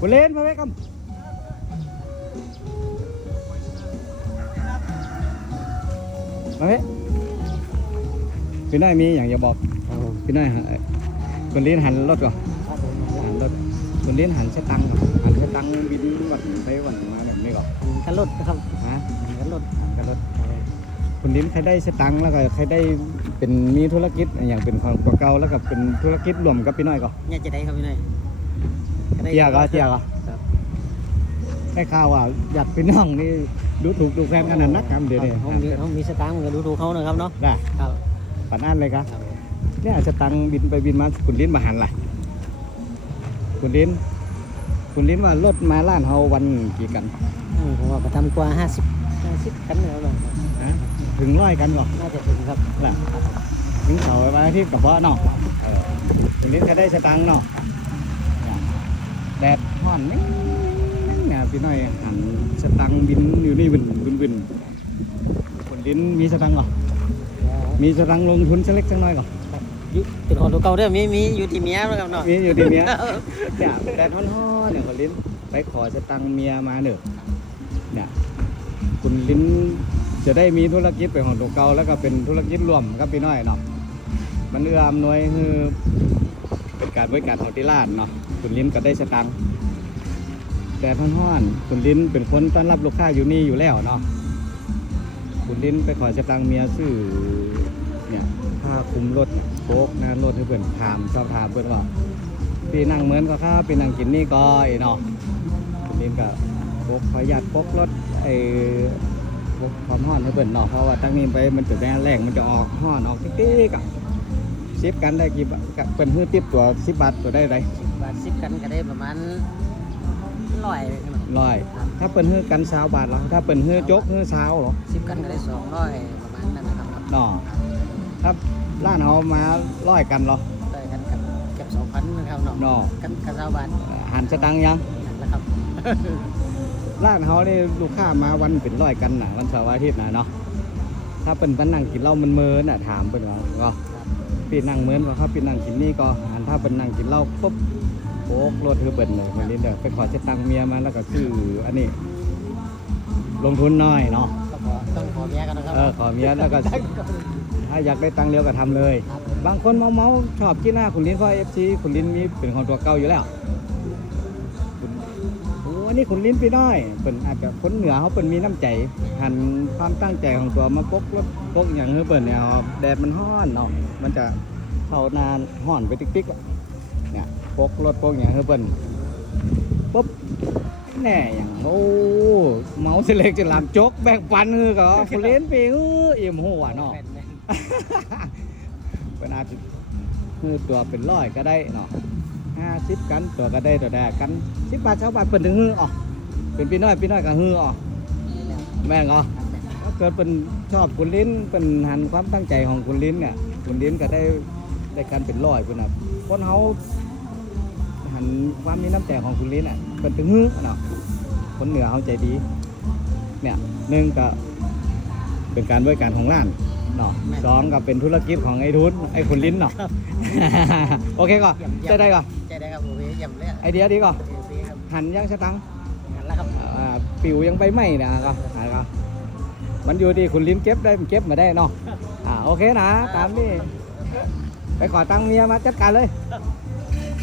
บุเล่นมาไว้กันมาไว้พี่น้อยมีอย่างจะบอกครับผมพี่น้อยหันเอ่อคุณลิ้นหันรถก่อนครับผมหันรถคุณลิ้นหันสตังค์ก่อนหันสตังค์บินวันไปวันมาแบบนี้ก่อนกันรถครับฮะกันรถกันรถคุณลิ้นใครได้สตังค์แล้วก็ใครได้เป็นมีธุรกิจอย่างเป็นของตัวเก่าแล้วก็เป็นธุรกิจรวมกับพี่น้อยก่อนเนี่ยจะได้ครับพี่นาย เจียก็เจียก็ครับได้ข่าวว่าอยากพี่น้องนี่ดูถูกดูแคลนกันนักครับเดี๋ยวนี้เขามีเขามีสตางค์ก็ดูดูเขานะครับเนาะได้ครับปานนั้นเลยครับครับเนี่ยสตังค์บินไปบินมาคุณลิ้นมาหันล่ะ คุณลิ้น คุณลิ้นว่ารถมาล้านเฮาวันกี่กันอืมผมว่าประทำกว่าห้าสิบห้าสิบคันแล้วนะฮะถึงร้อยกันก่อนน่าจะถึงครับล่ะถึงเสาร์วันอาทิตย์กับเพาะเนาะเออคุณลิ้นก็ได้สตังค์เนาะ แดดฮ้อนนี่เนี่ยพี่น้อยหันสตังบินอยู่นี่บินบินบินคุณลิ้นมีสตังค์ก่อนมีสตังลงทุนเล็กสักน้อยก่อนยู่เป็นของตัวเก่าเด้อมีมีอยู่ที่เมียนะครับเนาะมีอยู่ที่เนี้ยเนี่ยแดดฮ้อนๆเนี่ยคุณลิ้นไปขอสตังเมียมาเนอะเนี่ยคุณลิ้นจะได้มีธุรกิจเป็นของตัวเก่าแล้วก็เป็นธุรกิจรวมกับพี่น้อยเนาะมันเอื้ออำนวยคือ เป็นการบริการของที่ร้านเนาะคุณลิ้นก็ได้สตังค์แดดฮ้อนคุณลิ้นเป็นคนต้อนรับลูกค้าอยู่นี่อยู่แล้วเนาะคุณลิ้นไปขอสตังค์เมียซื้อเนี่ยผ้าคลุมรถโป๊กหน้ารถให้เพื่อนถามชอบถามเพื่อนว่าพี่นั่งเหมือนก็ครับพี่นั่งกินนี่ก็ไอ้เนาะนี่ก็พกขออนุญาตพกรถไอ้พกความห้อนให้เบิ่นเนาะเพราะว่าตั้งนี้ไปมันจะแรงแรงมันจะออกห้อนออกติ๊กๆอะ ซิปกันได้กี่บาทกับเป็นฮื้อติบตัวสิบบาทตัวได้ไรบาทสิบกันก็ได้ประมาณร้อยร้อยถ้าเป็นฮื้อกันสาวบาทหรอถ้าเป็นฮื้อจกฮื้อสาวหรอสิบกันก็ได้สองร้อยประมาณนั้นนะครับเนาะถ้าร้านเขามาร้อยกันหรอได้กันกับเก็บสองพันนะครับเนาะเนาะกันกันสาวบาทหันสตังยังนั่นแหละครับร้านเขาเนี่ยลูกค้ามาวันเป็นร้อยกันนะวันเสาร์อาทิตย์นะเนาะ ถ้าเป็นวันนั่งกินเหล้ามันเมินอะถามเป็นว่าก็พี่นั่งเมินก็ครับพี่นั่งกินนี่ก็อันถ้าเป็นนั่งกินเหล้าปุ๊บโอ้รถคือเบิ่นเลยวันนี้เดี๋ยวไปขอเช็ดตังค์เมียมาแล้วก็ซื้ออันนี้ ลงทุนน้อยเนาะก็ขอต้องขอเมียกันนะครับเออขอเมียแล้วก็ถ้าอยากได้ตังค์เร็วก็ทำเลย บางคนเมาเมาๆชอบกินหน้าคุณลิ้นเพราะเอฟซีคุณลิ้นมีเป็นของตัวเก่าอยู่แล้วคุณโอันนี่คุณลิ้นพี่น้อยเป็นอาจจะคนเหนือเขาเป็นมีน้ำใจหันความตั้งใจของตัวมาปกรถปกอย่างเฮ้ยเปิดเนี่ยแดดมันห้อนเนาะมันจะเข้านานห้อนไปติ๊กๆอะเนี่ยปกรถปกอย่างเฮ้ยเปิดปุ๊บแน่อย่างโอ้เมาสิเล็กจะลามจกแบ่งปันเออก็คุณลิ้นไปเออเอี่ยมหัวเนาะเป็นอาจจะคือตัวเป็นร้อยก็ได้เนาะ ห้าสิบกันตัวก็ได้ตัวแดกกันสิบบาทเช้าบาทเป็นถึงฮืออ๋อเป็นพี่น้อยพี่น้อยก็ฮืออ๋อดีแม่งอ๋อถ้าเกิดเป็นชอบคุณลิ้นเป็นหันความตั้งใจของคุณลิ้นเนี่ยคุณลิ้นก็ได้ได้การเป็นร้อยคุณนะคนเขาหันความมีน้ำใจของคุณลิ้นอะเป็นถึงฮือเนาะคนเหนือเขาใจดี เนี่ยหนึ่งก็เป็นการบริการของร้าน เนาะสองก็เป็นธุรกิจของไอ้ทุนไอ้คุณลิ้นเนาะโอเคก่อนเยี่ยมเยี่ยมจะได้ก่อนใจได้ครับโอเคเยี่ยมเลยไอเดียดีก่อนโอเคครับหันยังสตังค์งั้นแล้วครับอ่าปิวยังไปไหมนะก็หันก็มันอยู่ที่คุณลิ้นเก็บได้มันเก็บมาได้เนาะอ่าโอเคนะ ตามนี่ไปขอตังค์เมียมาจัดการเลยค